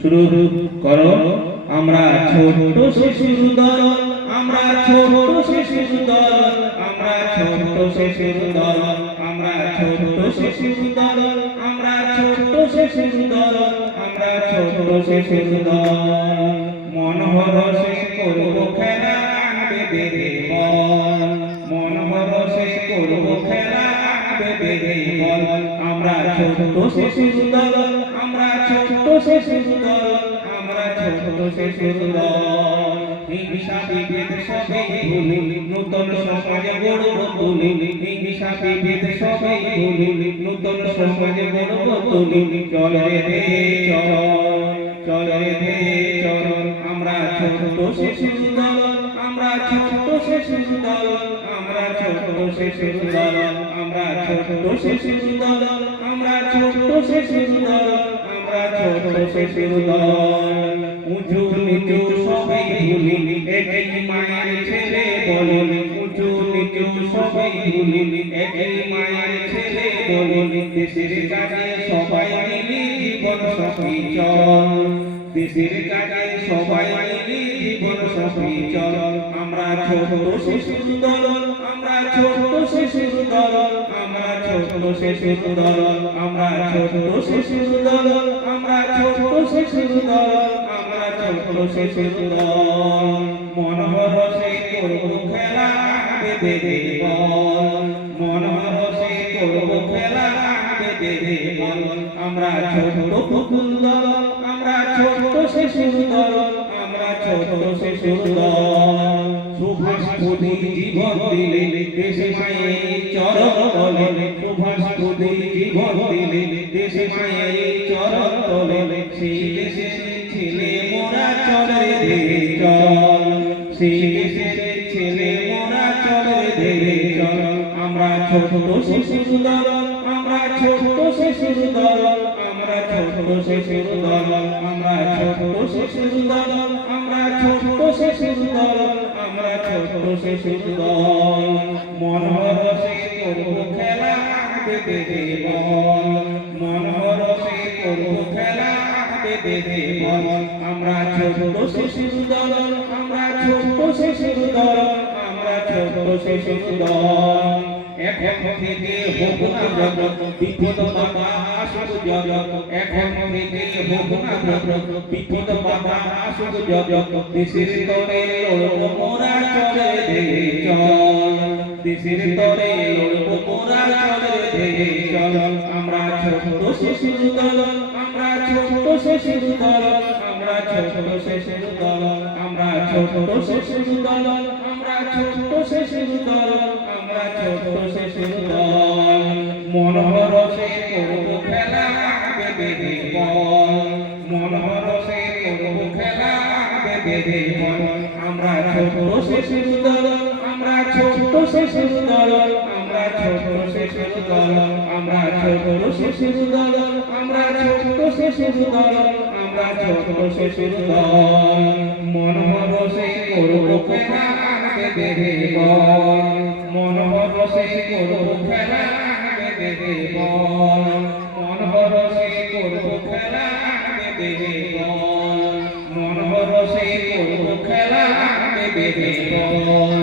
শুরু করো। আমরা ছোট শিশুর দল আমরা ছোট শিশুর দল আমরা ছোট শিশুর দল আমরা ছোট শিশুর দল আমরা ছোট শিশুর দল আমরা ছোট শিশুর দল মন হরসে করব খেলা, আনবে বেড়ে বল। মন হরসে করব খেলা, আনবে বেড়ে বল। আমরা ছোট শিশুর দল ছোট সে সুন্দর, আমরা ছোট সে সুন্দর। হিংসাপি বেদ সবে ভুলি নূতন সমাজ গড়ব তুলি। হিংসাপি বেদ সবে ভুলি নূতন সমাজ গড়ব তুলি। চল রে চল চল রে চল। আমরা ছোট সে সুন্দর, আমরা ছোট সে সুন্দর, আমরা ছোট সে সুন্দর। আমরা ছোট সে সুন্দর, আমরা ছোট সে সুন্দর। ছোট শিশুর দল উঁচু নিচু সবাই ভুলি একই মায়ের ছেলে বলি উঁচু নিচু সবাই ভুলি একই মায়ের ছেলে বলি দেশের কাজে সবাই মিলি জীবন সখী জীবন সখী চল। আমরা ছোট শিশুর দল আমরা ছোট শিশুর দল আমরা ছোট শিশুর দল আমরা ছোট শিশুর দল আমরা ছোট শিশুর দল আমরা ছোট শিশুর দল মন হরসে করব খেলা দে বল। মন হরসে করব খেলা বেদে দে বল। আমরা ছোট পুতুল আমরা ছোট শিশুর দল ছোট শিশুর সুভাষ পুদি জীবন দিলে দেশে মায়ের চরণ তলে। সুভাষ পুদি জীবন দিলে আমরা ছোট্ট সে সুন্দর আমরা ছোট্ট সে সুন্দর মন হরসে করব খেলা দে দে বল। মন হরসে করব খেলা দে দে বল। আমরা ছোট্ট সে সুন্দর আমরা ছোট্ট সে সুন্দর আমরা ছোট্ট সে সুন্দর এখন থেকে হোক না জগৎ বিপদ বাবা আসুক জগৎ এখন থেকে হোক না জগৎ বিপদ বাবা আসুক জগৎ দেশের তরে লড়ব মোরা চলে দে চল দেশের তরে লড়ব মোরা চলে দে চল আমরা ছোট শিশুর দল আমরা ছোট শিশুর দল আমরা ছোট শিশুর দল আমরা ছোট শিশুর দল আমরা ছোট দল আমরা ছোট শিশুর দল মন হরসে করব খেলা বেদে বল মন হরসে করব খেলা বেদে বল আমরা ছোট শিশুর দল আমরা ছোট শিশুর দল আমরা ছোট শিশুর দল আমরা ছোট শিশুর দল আমরা ছোট শিশুর দল আমরা ছোট শিশুর দল মন হরসে করব খেলা বেদে বল মন বরসে করব খেলা আগে দেবে বল মন বরসে করব খেলা আগে দেবে বল মন বরসে করব খেলা দেবে বল